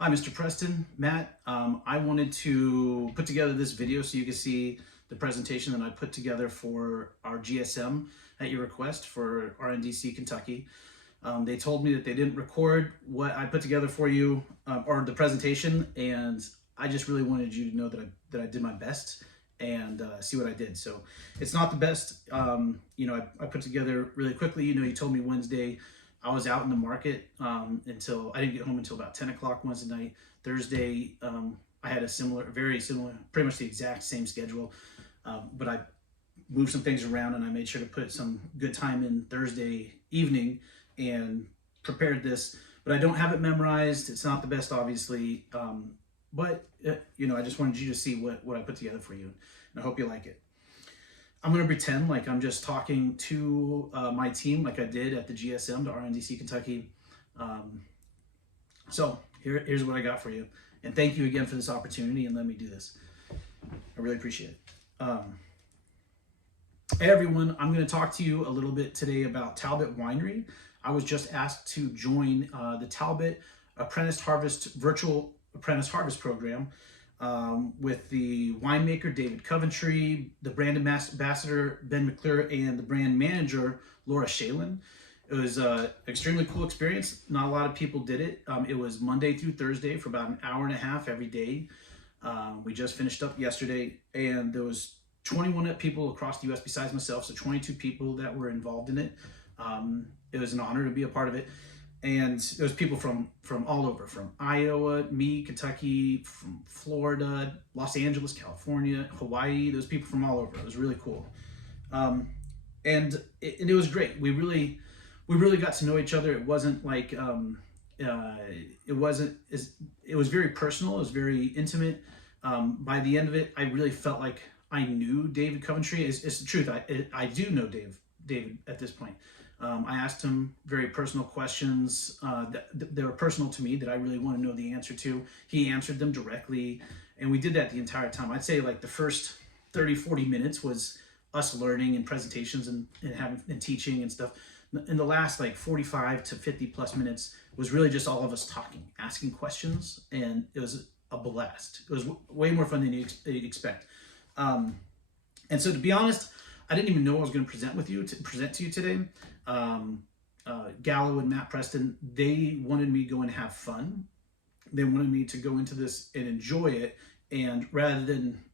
Hi, Mr. Preston, Matt. I wanted to put together this video so you can see the presentation that I put together for our GSM at your request for RNDC Kentucky. They told me that they didn't record what I put together for you or the presentation, and I just really wanted you to know that I did my best and see what I did. So it's not the best. I put together really quickly. You told me Wednesday. I was out in the market until I didn't get home until about 10 o'clock Wednesday night. Thursday, I had a very similar, pretty much the exact same schedule, but I moved some things around and I made sure to put some good time in Thursday evening and prepared this. But I don't have it memorized. It's not the best, obviously, but I just wanted you to see what I put together for you, and I hope you like it. I'm going to pretend like I'm just talking to my team like I did at the GSM to RNDC Kentucky. So here's what I got for you. And thank you again for this opportunity and let me do this. I really appreciate it. Hey everyone, I'm going to talk to you a little bit today about Talbott Winery. I was just asked to join the Talbott Virtual Apprentice Harvest Program with the winemaker David Coventry, the brand ambassador Ben McClure, and the brand manager Laura Shalin. It was an extremely cool experience. Not a lot of people did it. It was Monday through Thursday for about an hour and a half every day. We just finished up yesterday, and there was 21 people across the U.S. besides myself, so 22 people that were involved in it. It was an honor to be a part of it. And there was people from all over, from Iowa, me, Kentucky, from Florida, Los Angeles, California, Hawaii. There was people from all over. It was really cool. And it was great. We really got to know each other. It wasn't like, it was very personal. It was very intimate. By the end of it, I really felt like I knew David Coventry. It's the truth. I do know David at this point. I asked him very personal questions that were personal to me that I really want to know the answer to. He answered them directly, and we did that the entire time. I'd say like the first 30-40 minutes was us learning and presentations and teaching and stuff. In the last like 45 to 50 plus minutes was really just all of us talking, asking questions, and it was a blast. It was way more fun than you'd expect. And so to be honest, I didn't even know I was going to present to you today. Gallo and Matt Preston, they wanted me to go and have fun. They wanted me to go into this and enjoy it, and rather than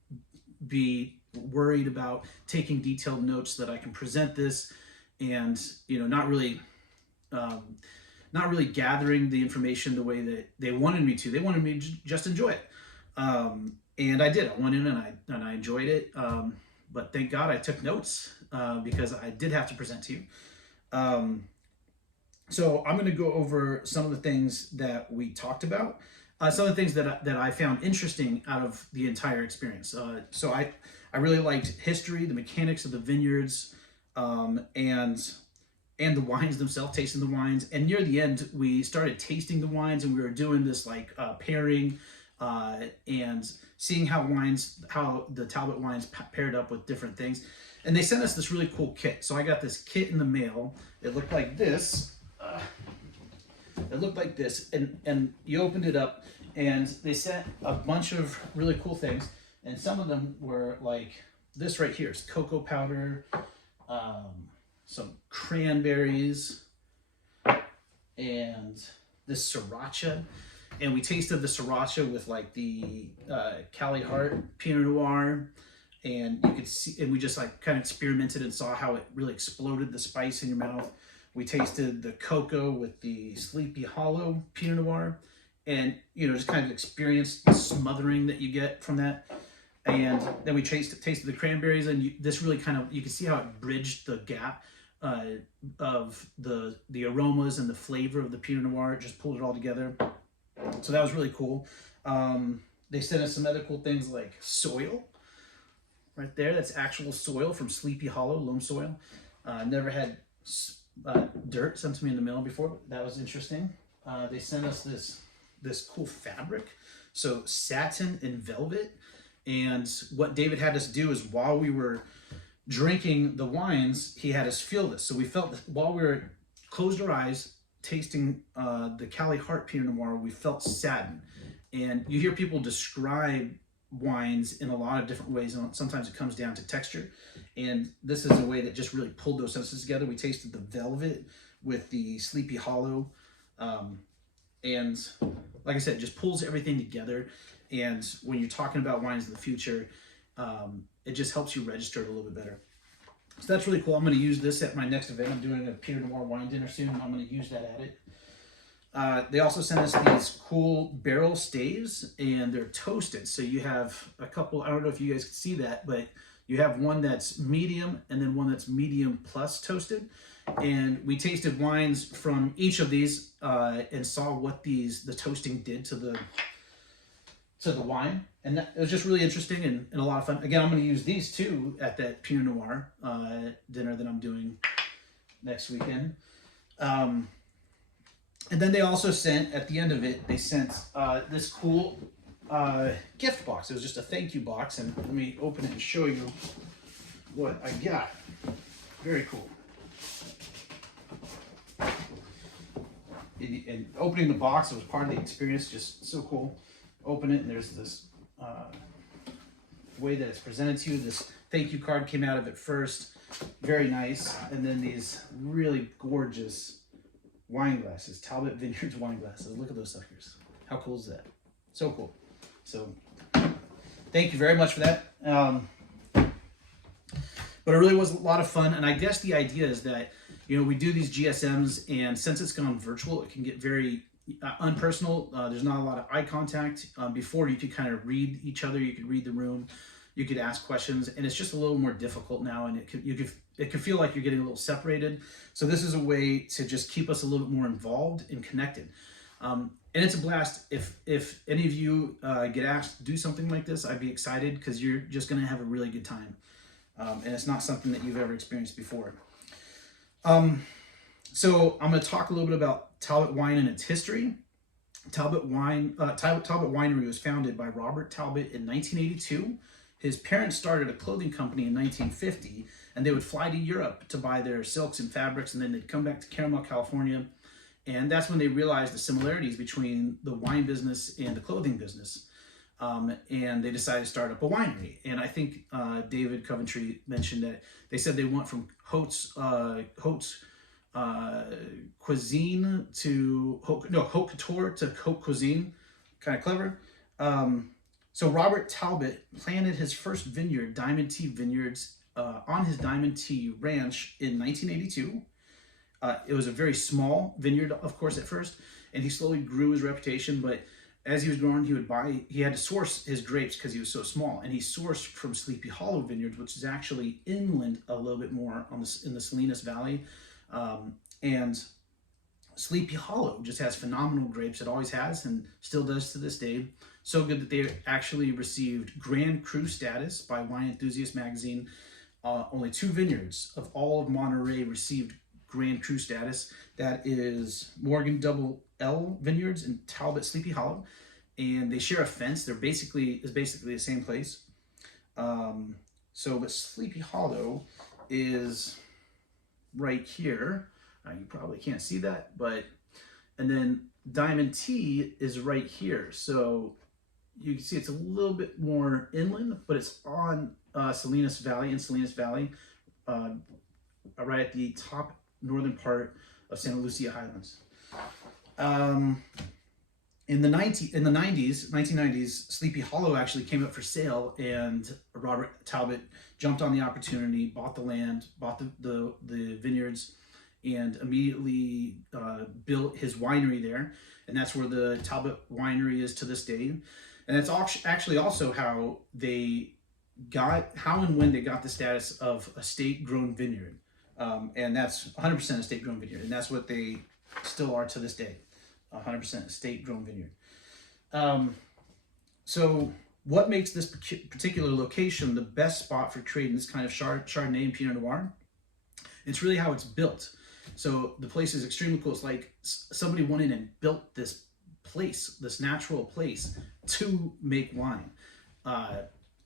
be worried about taking detailed notes so that I can present this and not really gathering the information the way that they wanted me to. They wanted me to just enjoy it, and I did. I went in and I enjoyed it. But thank God I took notes because I did have to present to you. So I'm going to go over some of the things that we talked about, some of the things that I found interesting out of the entire experience. So I really liked history, the mechanics of the vineyards, and the wines themselves, tasting the wines. And near the end, we started tasting the wines, and we were doing this like pairing and seeing how the Talbott wines paired up with different things. And they sent us this really cool kit. So I got this kit in the mail. It looked like this. And you opened it up, and they sent a bunch of really cool things. And some of them were like this right here. It's cocoa powder, some cranberries, and this sriracha. And we tasted the sriracha with like the Cali Heart Pinot Noir, and you could see, and we just like kind of experimented and saw how it really exploded the spice in your mouth. We tasted the cocoa with the Sleepy Hollow Pinot Noir, and just kind of experienced the smothering that you get from that. And then we tasted the cranberries, and this really you can see how it bridged the gap of the aromas and the flavor of the Pinot Noir. It just pulled it all together. So that was really cool. They sent us some other cool things like soil right there. That's actual soil from Sleepy Hollow, loam soil. Never had dirt sent to me in the mail before, but that was interesting. They sent us this cool fabric, so satin and velvet. And what David had us do is while we were drinking the wines, he had us feel this. So we felt this while we were closed our eyes, tasting the Cali Heart Pinot Noir, we felt saddened. And you hear people describe wines in a lot of different ways, and sometimes it comes down to texture. And this is a way that just really pulled those senses together. We tasted the velvet with the Sleepy Hollow. And like I said, it just pulls everything together. And when you're talking about wines in the future, it just helps you register it a little bit better. So that's really cool. I'm going to use this at my next event. I'm doing a Pinot Noir wine dinner soon, and I'm going to use that at it. They also sent us these cool barrel staves, and they're toasted. So you have a couple, I don't know if you guys can see that, but you have one that's medium and then one that's medium plus toasted. And we tasted wines from each of these and saw what the toasting did to the wine. And it was just really interesting and a lot of fun. Again, I'm going to use these too at that Pinot Noir dinner that I'm doing next weekend. And then they also sent, at the end of it, they sent this cool gift box. It was just a thank you box. And let me open it and show you what I got. Very cool. And opening the box, it was part of the experience, just so cool. Open it, and there's this way that it's presented to you. This thank you card came out of it first. Very nice. And then these really gorgeous wine glasses, Talbott Vineyards wine glasses. Look at those suckers. How cool is that? So cool. So thank you very much for that. But it really was a lot of fun. And I guess the idea is that, you know, we do these GSMs, and since it's gone virtual, it can get very unpersonal. There's not a lot of eye contact. Before, you could kind of read each other, you could read the room, you could ask questions, and it's just a little more difficult now, and it can feel like you're getting a little separated. So this is a way to just keep us a little bit more involved and connected. And it's a blast. If any of you get asked to do something like this, I'd be excited, because you're just going to have a really good time. And it's not something that you've ever experienced before. So I'm going to talk a little bit about Talbott wine and its history. Talbott Winery was founded by Robert Talbott in 1982. His parents started a clothing company in 1950, and they would fly to Europe to buy their silks and fabrics, and then they'd come back to Carmel, California. And that's when they realized the similarities between the wine business and the clothing business. And they decided to start up a winery. And I think David Coventry mentioned that they said they went from Haute cuisine to haute couture to haute cuisine. Kind of clever. So Robert Talbott planted his first vineyard, Diamond Tea Vineyards, on his Diamond Tea Ranch in 1982. It was a very small vineyard, of course, at first, and he slowly grew his reputation. But as he was growing, he had to source his grapes because he was so small, and he sourced from Sleepy Hollow Vineyards, which is actually inland a little bit more in the Salinas Valley. And Sleepy Hollow just has phenomenal grapes. It always has and still does to this day. So good that they actually received Grand Cru status by Wine Enthusiast magazine. Only 2 vineyards of all of Monterey received Grand Cru status. That is Morgan Double L Vineyards and Talbott Sleepy Hollow. And they share a fence. They're basically the same place. But Sleepy Hollow is right here. You probably can't see that, and then Diamond Tea is right here. So you can see it's a little bit more inland, but it's on Salinas Valley, right at the top northern part of Santa Lucia Highlands. In the 1990s, Sleepy Hollow actually came up for sale, and Robert Talbott jumped on the opportunity, bought the land, bought the vineyards, and immediately built his winery there. And that's where the Talbott Winery is to this day. And that's actually also how and when they got the status of a state-grown vineyard. And that's 100% a state-grown vineyard. And that's what they still are to this day. 100% state-grown vineyard. So what makes this particular location the best spot for creating this kind of Chardonnay and Pinot Noir? It's really how it's built. So the place is extremely cool. It's like somebody went in and built this place, this natural place, to make wine.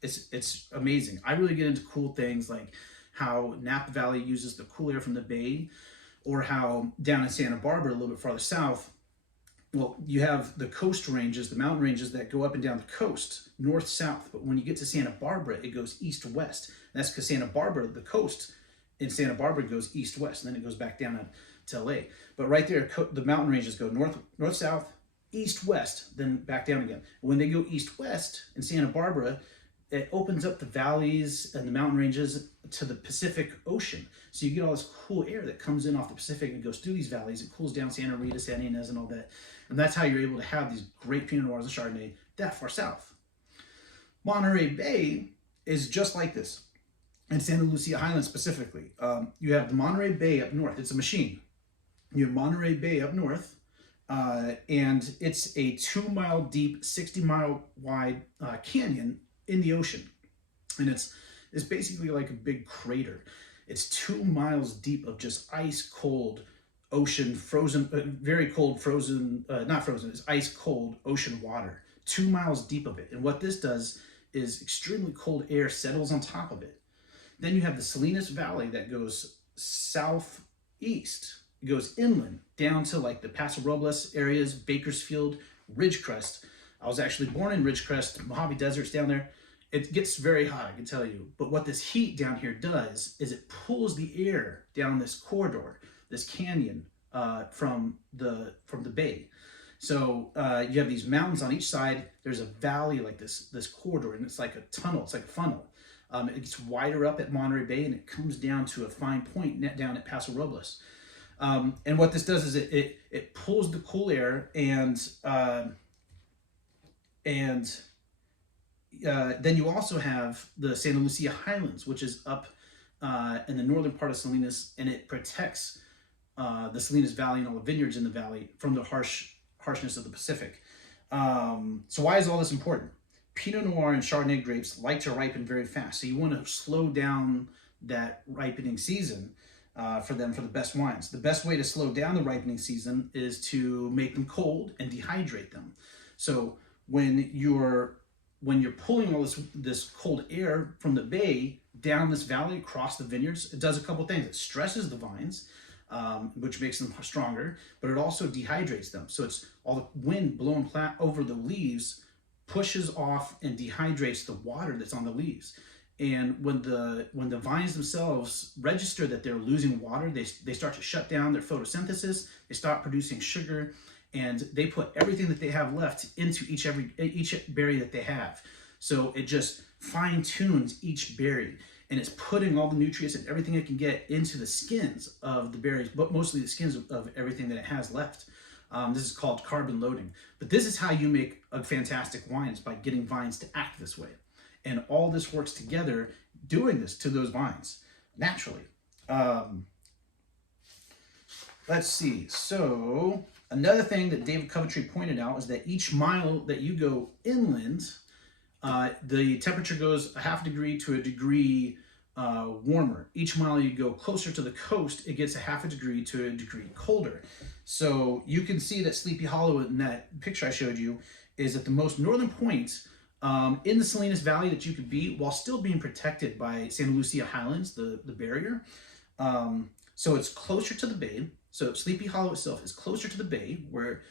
It's amazing. I really get into cool things like how Napa Valley uses the cool air from the bay, or how down in Santa Barbara, a little bit farther south, well, you have the coast ranges, the mountain ranges that go up and down the coast, north-south. But when you get to Santa Barbara, it goes east-west. That's because Santa Barbara, the coast in Santa Barbara goes east-west, and then it goes back down to LA. But right there, the mountain ranges go north-south, east-west, then back down again. When they go east-west in Santa Barbara, it opens up the valleys and the mountain ranges to the Pacific Ocean. So you get all this cool air that comes in off the Pacific and goes through these valleys. It cools down Santa Rita, Santa Ynez, and all that. And that's how you're able to have these great Pinot Noirs and Chardonnay that far south. Monterey Bay is just like this. And Santa Lucia Highlands specifically. You have the Monterey Bay up north. It's a machine. You have Monterey Bay up north. And it's a 2-mile deep, 60-mile wide canyon in the ocean. And it's basically like a big crater. It's 2 miles deep of just ice cold ocean, frozen, very cold, frozen, not frozen, it's ice cold ocean water, 2 miles deep of it. And what this does is extremely cold air settles on top of it. Then you have the Salinas Valley that goes southeast. It goes inland down to like the Paso Robles areas, Bakersfield, Ridgecrest. I was actually born in Ridgecrest, Mojave Desert's down there. It gets very hot, I can tell you. But what this heat down here does is it pulls the air down this corridor, this canyon from the bay. So you have these mountains on each side. There's a valley like this corridor, and it's like a tunnel. It's like a funnel. It gets wider up at Monterey Bay, and it comes down to a fine point down at Paso Robles. And what this does is it pulls the cool air, and then you also have the Santa Lucia Highlands, which is up in the northern part of Salinas, and it protects the Salinas Valley and all the vineyards in the valley from the harshness of the Pacific. So why is all this important? Pinot Noir and Chardonnay grapes like to ripen very fast. So you want to slow down that ripening season for them for the best wines. The best way to slow down the ripening season is to make them cold and dehydrate them. So when you're pulling all this cold air from the bay down this valley across the vineyards, it does a couple things. It stresses the vines, which makes them stronger, but it also dehydrates them. So it's all the wind blowing over the leaves pushes off and dehydrates the water that's on the leaves. And when the vines themselves register that they're losing water, they start to shut down their photosynthesis. They stop producing sugar, and they put everything that they have left into each berry that they have. So it just fine tunes each berry, and it's putting all the nutrients and everything it can get into the skins of the berries, but mostly the skins of everything that it has left. This is called carbon loading. But this is how you make a fantastic wine, is by getting vines to act this way. And all this works together, doing this to those vines naturally. Let's see. So another thing that David Coventry pointed out is that each mile that you go inland, the temperature goes a half degree to a degree warmer. Each mile you go closer to the coast, it gets a half a degree to a degree colder. So you can see that Sleepy Hollow in that picture I showed you is at the most northern point in the Salinas Valley that you could be, while still being protected by Santa Lucia Highlands, the barrier. So it's closer to the bay. So Sleepy Hollow itself is closer to the bay, where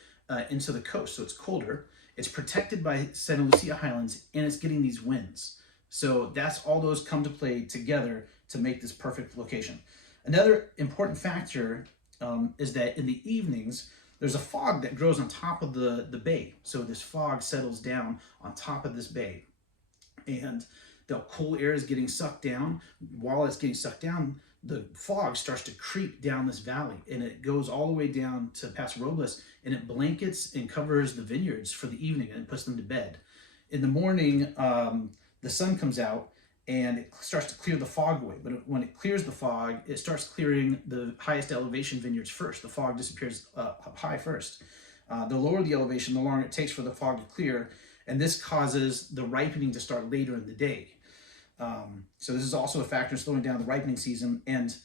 into the coast, so it's colder. It's protected by Santa Lucia Highlands, and it's getting these winds. So that's all those come to play together to make this perfect location. Another important factor is that in the evenings, there's a fog that grows on top of the bay. So this fog settles down on top of this bay, and the cool air is getting sucked down. While it's getting sucked down, the fog starts to creep down this valley, and it goes all the way down to Paso Robles, and it blankets and covers the vineyards for the evening, and it puts them to bed. In the morning, the sun comes out, and it starts to clear the fog away. But when it clears the fog, it starts clearing the highest elevation vineyards first. The fog disappears up high first. The lower the elevation, the longer it takes for the fog to clear, and this causes the ripening to start later in the day. So this is also a factor in slowing down the ripening season. And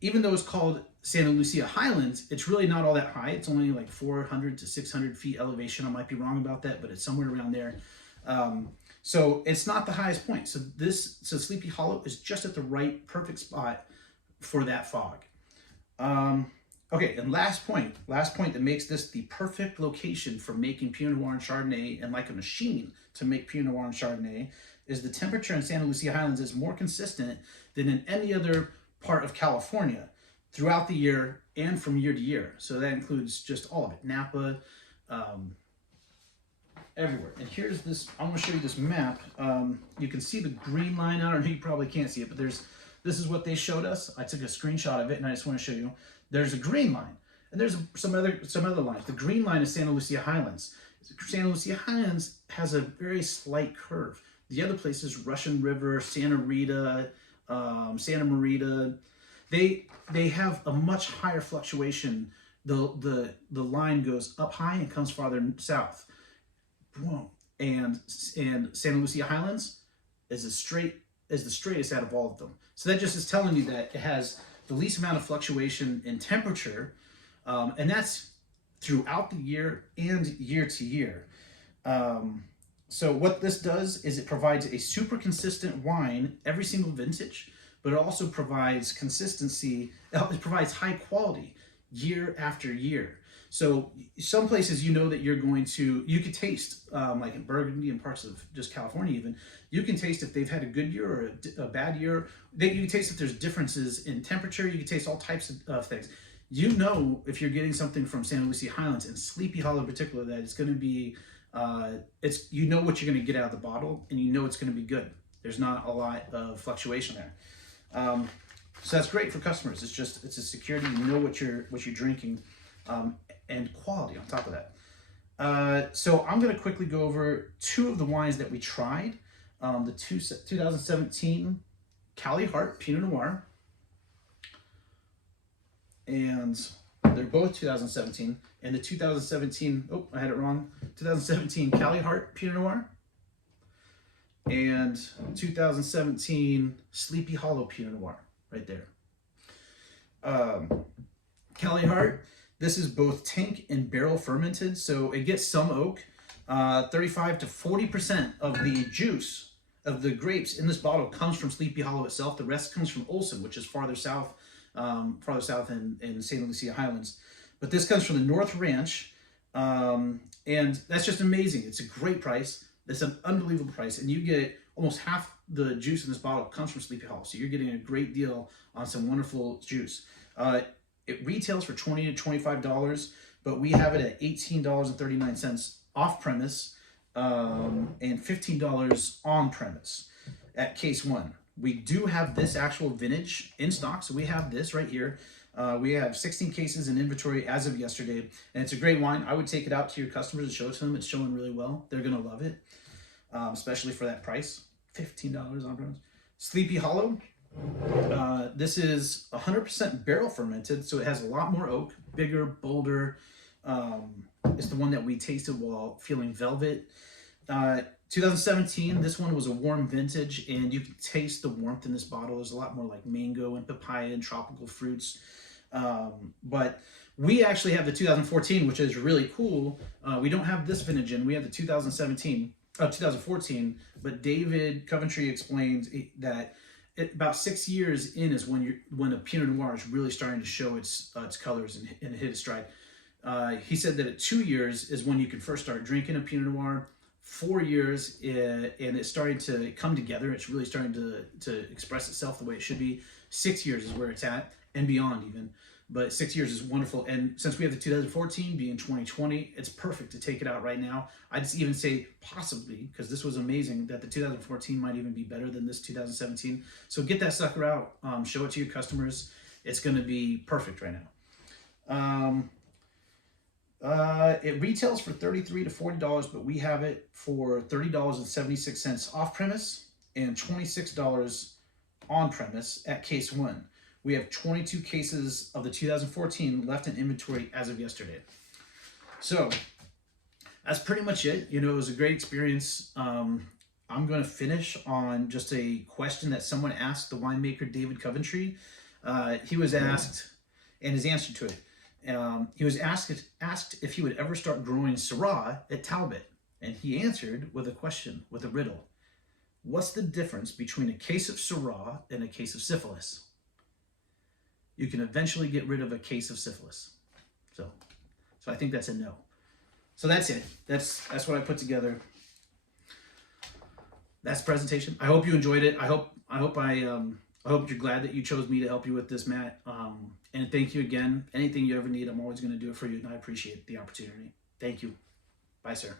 even though it's called Santa Lucia Highlands, it's really not all that high. It's only like 400 to 600 feet elevation. I might be wrong about that, but it's somewhere around there. So it's not the highest point. So Sleepy Hollow is just at the right, perfect spot for that fog. Okay, and last point that makes this the perfect location for making Pinot Noir and Chardonnay, and like a machine to make Pinot Noir and Chardonnay, is the temperature in Santa Lucia Highlands is more consistent than in any other part of California throughout the year and from year to year. So that includes just all of it, Napa, everywhere. And here's this, I'm gonna show you this map. You can see the green line. I don't know, you probably can't see it, but this is what they showed us. I took a screenshot of it and I just want to show you. There's a green line and there's some other lines. The green line is Santa Lucia Highlands. Santa Lucia Highlands has a very slight curve. The other places, Russian River, Santa Rita, Santa Marita, they have a much higher fluctuation. The line goes up high and comes farther south. And Santa Lucia Highlands is the straightest out of all of them. So that just is telling you that it has the least amount of fluctuation in temperature, and that's throughout the year and year to year. So what this does is it provides a super consistent wine every single vintage, but it also provides consistency. It provides high quality year after year. So some places, you know, that you could taste, like in Burgundy and parts of just California even, you can taste if they've had a good year or a bad year. You can taste if there's differences in temperature. You can taste all types of things. You know, if you're getting something from Santa Lucia Highlands, and Sleepy Hollow in particular, that it's going to be, you know what you're going to get out of the bottle, and you know it's going to be good. There's not a lot of fluctuation there. So that's great for customers. It's a security. You know what you're drinking. And quality on top of that. So I'm going to quickly go over two of the wines that we tried. The 2017 Cali Heart Pinot Noir, and they're both 2017. And the 2017, oh, I had it wrong, 2017 Cali Heart Pinot Noir, and 2017 Sleepy Hollow Pinot Noir, right there. Cali Heart, this is both tank and barrel fermented, so it gets some oak. 35 to 40% of the juice of the grapes in this bottle comes from Sleepy Hollow itself. The rest comes from Olson, which is farther south in Santa Lucia Highlands. But this comes from the North Ranch, and that's just amazing. It's a great price. It's an unbelievable price, and you get almost half the juice in this bottle comes from Sleepy Hollow. So you're getting a great deal on some wonderful juice. It retails for $20 to $25, but we have it at $18.39 off premise, and $15 on premise at Case One. We do have this actual vintage in stock, so we have this right here. We have 16 cases in inventory as of yesterday, and it's a great wine. I would take it out to your customers and show it to them. It's showing really well. They're gonna love it, especially for that price, $15 on premise. Sleepy Hollow. This is 100% barrel fermented, so it has a lot more oak, bigger, bolder. It's the one that we tasted while feeling velvet. 2017, this one was a warm vintage, and you can taste the warmth in this bottle. There's a lot more like mango and papaya and tropical fruits. But we actually have the 2014, which is really cool. We don't have this vintage in. We have the 2014, but David Coventry explained that about 6 years in is when a Pinot Noir is really starting to show its colors and hit its stride. He said that at 2 years is when you can first start drinking a Pinot Noir. 4 years, and it's starting to come together. It's really starting to express itself the way it should be. 6 years is where it's at, and beyond even. But 6 years is wonderful. And since we have the 2014 being 2020, it's perfect to take it out right now. I'd even say possibly, because this was amazing, that the 2014 might even be better than this 2017. So get that sucker out. Show it to your customers. It's going to be perfect right now. It retails for $33 to $40, but we have it for $30.76 off premise and $26 on premise at Case One. We have 22 cases of the 2014 left in inventory as of yesterday. So that's pretty much it. You know, it was a great experience. I'm going to finish on just a question that someone asked the winemaker David Coventry. He was asked, and his answer to it, he was asked if he would ever start growing Syrah at Talbott, and he answered with a question, with a riddle. What's the difference between a case of Syrah and a case of syphilis? you can eventually get rid of a case of syphilis. So I think that's a no. So that's it. That's what I put together. That's the presentation. I hope you enjoyed it. I hope you're glad that you chose me to help you with this, Matt. And thank you again. Anything you ever need, I'm always going to do it for you, and I appreciate the opportunity. Thank you. Bye, sir.